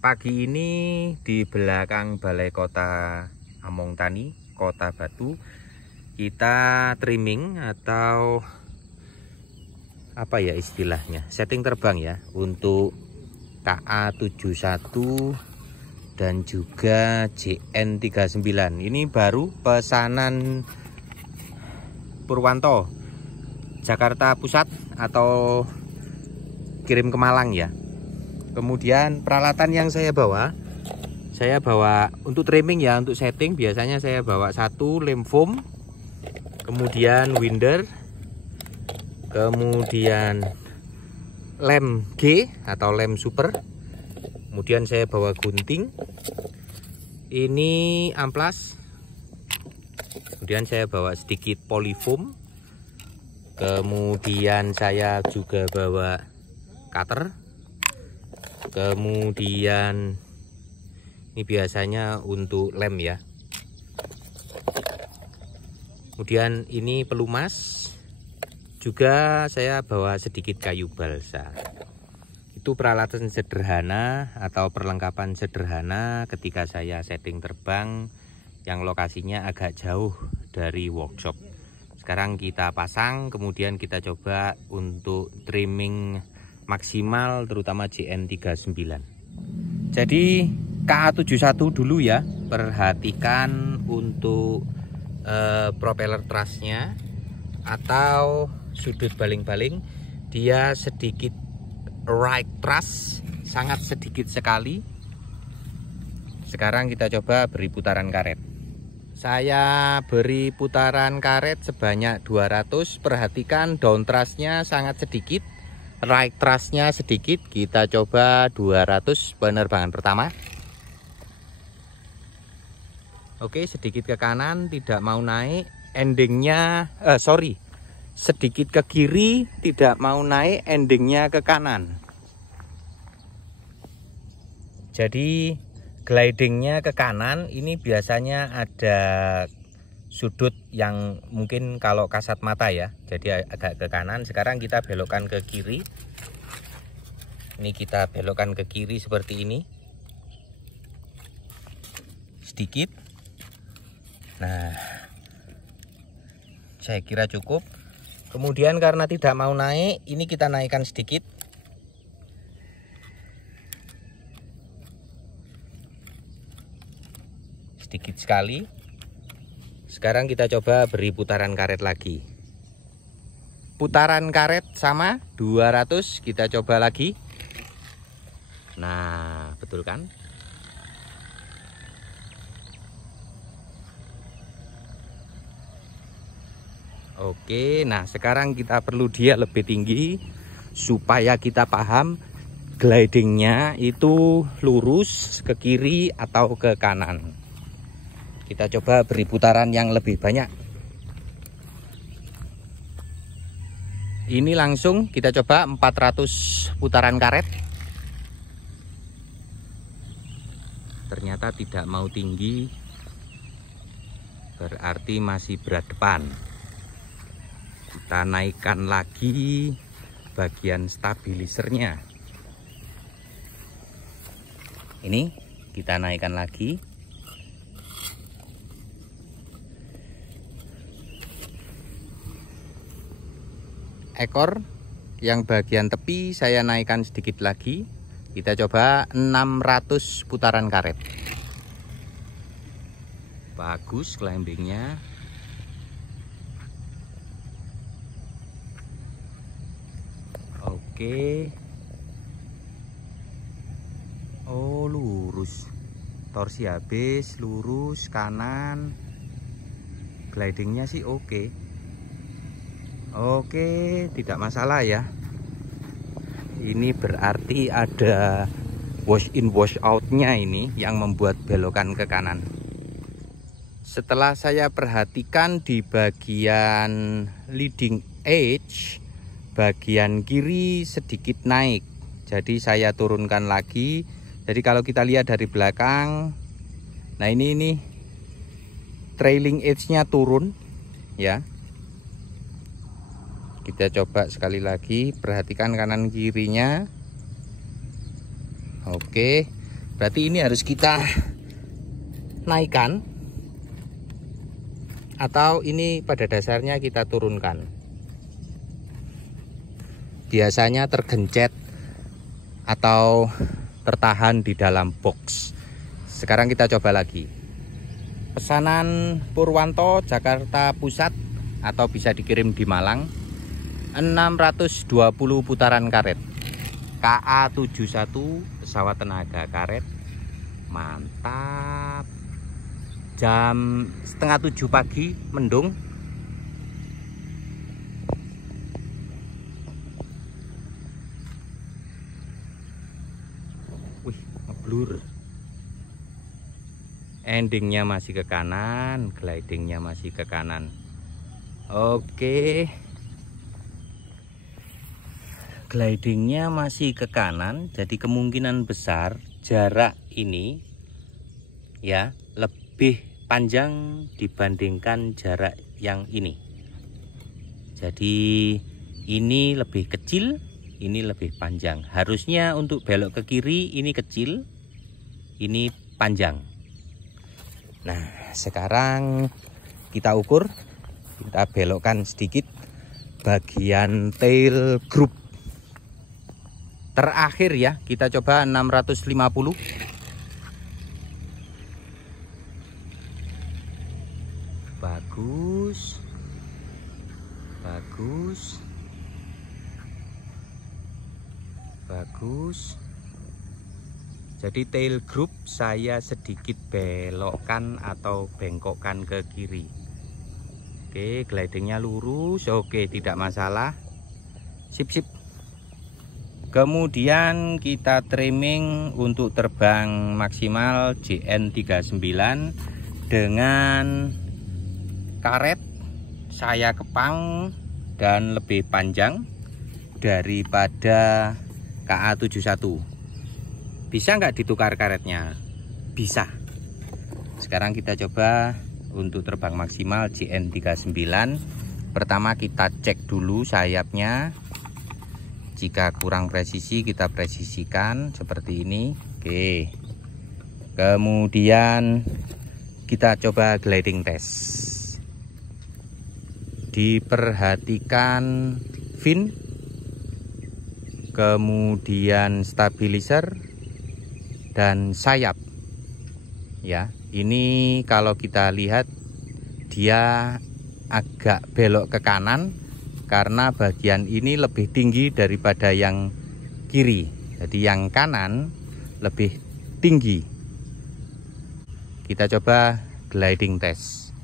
Pagi ini di belakang Balai Kota Amongtani, Kota Batu, kita trimming atau apa ya istilahnya, setting terbang ya untuk KA71 dan juga JN39. Ini baru pesanan Purwanto, Jakarta Pusat atau kirim ke Malang ya. Kemudian peralatan yang saya bawa untuk trimming ya, untuk setting biasanya saya bawa satu lem foam, kemudian winder, kemudian lem G atau lem super, kemudian saya bawa gunting, ini amplas, kemudian saya bawa sedikit polyfoam, kemudian saya juga bawa cutter, kemudian ini biasanya untuk lem ya, kemudian ini pelumas, juga saya bawa sedikit kayu balsa. Itu peralatan sederhana atau perlengkapan sederhana ketika saya setting terbang yang lokasinya agak jauh dari workshop. Sekarang kita pasang, kemudian kita coba untuk trimming maksimal terutama JN39. Jadi KA71 dulu ya, perhatikan untuk propeller trussnya atau sudut baling-baling, dia sedikit right truss, sangat sedikit sekali. Sekarang kita coba beri putaran karet. Saya beri putaran karet sebanyak 200. Perhatikan down trussnya sangat sedikit, right trussnya sedikit. Kita coba 200 penerbangan pertama. Oke, sedikit ke kanan, tidak mau naik. Endingnya sedikit ke kiri, tidak mau naik, endingnya ke kanan. Jadi glidingnya ke kanan, ini biasanya ada sudut yang mungkin kalau kasat mata ya, jadi agak ke kanan. Sekarang kita belokkan ke kiri. Ini kita belokkan ke kiri seperti ini, sedikit. Nah, saya kira cukup. Kemudian karena tidak mau naik, ini kita naikkan sedikit. Sedikit sekali. Sekarang kita coba beri putaran karet lagi. Putaran karet sama 200, kita coba lagi. Nah, betul kan? Oke, nah sekarang kita perlu dia lebih tinggi supaya kita paham glidingnya itu lurus ke kiri atau ke kanan. Kita coba beri putaran yang lebih banyak. Ini langsung kita coba 400 putaran karet. Ternyata tidak mau tinggi, berarti masih berat depan. Kita naikkan lagi bagian stabilisernya. Ini kita naikkan lagi. Ekor yang bagian tepi saya naikkan sedikit lagi. Kita coba 600 putaran karet. Bagus climbingnya. Oke. Oh, lurus. Torsi habis, lurus kanan. Glidingnya sih oke. Oke, tidak masalah ya. Ini berarti ada wash in wash outnya ini yang membuat belokan ke kanan. Setelah saya perhatikan di bagian leading edge, bagian kiri sedikit naik. Jadi saya turunkan lagi. Jadi kalau kita lihat dari belakang, nah ini trailing edge-nya turun ya. Kita coba sekali lagi, perhatikan kanan kirinya. Oke, Berarti ini harus kita naikkan, atau ini pada dasarnya kita turunkan. Biasanya tergencet atau tertahan di dalam box. Sekarang kita coba lagi. Pesanan Purwanto, Jakarta Pusat, atau bisa dikirim di Malang, 620 putaran karet KA71 pesawat tenaga karet. Mantap. Jam setengah 7 pagi, mendung. Wih, ngeblur. Endingnya masih ke kanan, glidingnya masih ke kanan. Oke, glidingnya masih ke kanan, jadi kemungkinan besar jarak ini ya lebih panjang dibandingkan jarak yang ini. Jadi ini lebih kecil, ini lebih panjang. Harusnya untuk belok ke kiri ini kecil, ini panjang. Nah, sekarang kita ukur, kita belokkan sedikit bagian tail group terakhir ya. Kita coba 650. Bagus. Bagus. Bagus. Jadi tail group saya sedikit belokkan atau bengkokkan ke kiri. Oke, glidingnya lurus. Oke, tidak masalah. Sip, sip. Kemudian kita trimming untuk terbang maksimal JN39 dengan karet saya kepang dan lebih panjang daripada KA71. Bisa nggak ditukar karetnya? Bisa. Sekarang kita coba untuk terbang maksimal JN39. Pertama kita cek dulu sayapnya. Jika kurang presisi kita presisikan seperti ini. Oke. Kemudian kita coba gliding test. Diperhatikan fin, kemudian stabilizer dan sayap. Ya, ini kalau kita lihat dia agak belok ke kanan karena bagian ini lebih tinggi daripada yang kiri. Jadi yang kanan lebih tinggi. Kita coba gliding test.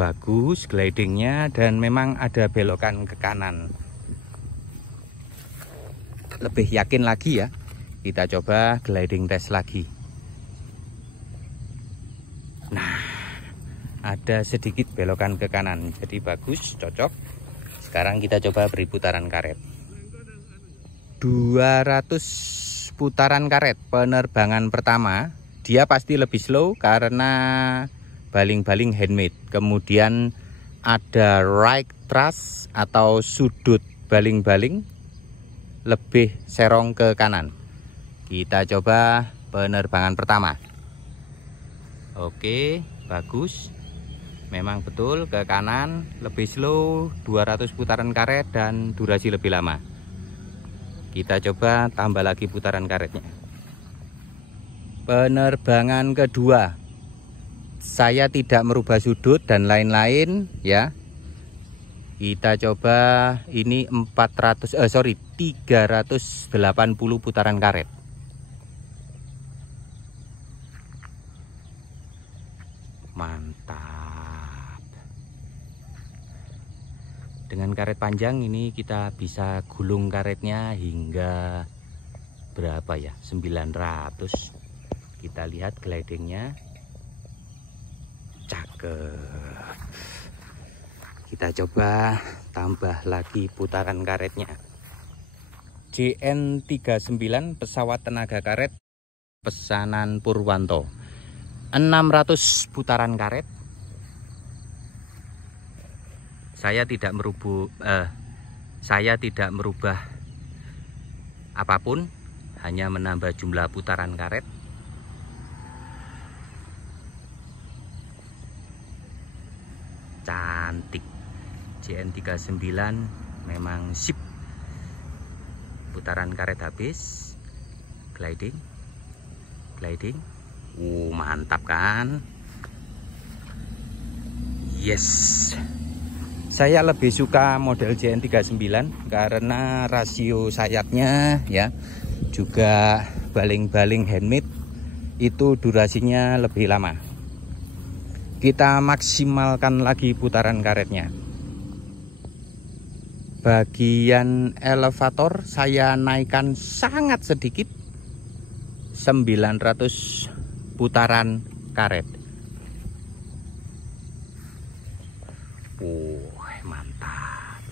Bagus glidingnya dan memang ada belokan ke kanan. Lebih yakin lagi ya, kita coba gliding test lagi. Nah, ada sedikit belokan ke kanan, jadi bagus, cocok. Sekarang kita coba beri putaran karet. 200 putaran karet penerbangan pertama. Dia pasti lebih slow karena baling-baling handmade. Kemudian ada right thrust atau sudut baling-baling lebih serong ke kanan. Kita coba penerbangan pertama. Oke, bagus. Memang betul ke kanan, lebih slow, 200 putaran karet dan durasi lebih lama. Kita coba tambah lagi putaran karetnya. Penerbangan kedua. Saya tidak merubah sudut dan lain-lain ya. Kita coba ini 380 putaran karet. Mantap. Dengan karet panjang ini kita bisa gulung karetnya hingga berapa ya? 900. Kita lihat glidingnya. Cakep. Kita coba tambah lagi putaran karetnya. JN39 pesawat tenaga karet pesanan Purwanto. 600 putaran karet. Saya tidak merubah apapun, hanya menambah jumlah putaran karet. Cantik. JN39 memang sip. Putaran karet habis. Gliding. Mantap kan? Yes. Saya lebih suka model JN39 karena rasio sayapnya ya, juga baling-baling handmade itu durasinya lebih lama. Kita maksimalkan lagi putaran karetnya. Bagian elevator saya naikkan sangat sedikit, 900 putaran karet. Mantap.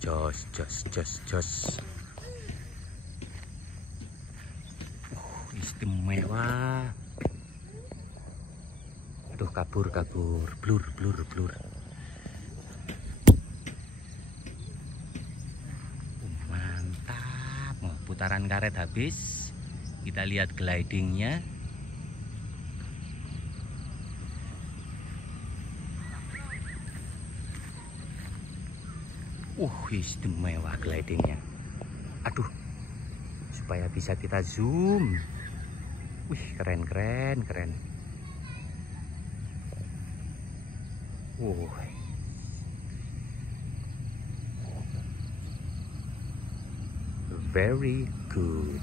Jos. Istimewa. Aduh, kabur, blur. Mantap. Putaran karet habis. Kita lihat glidingnya. Istimewa glidingnya. Aduh, supaya bisa kita zoom. Wih, keren. Very good.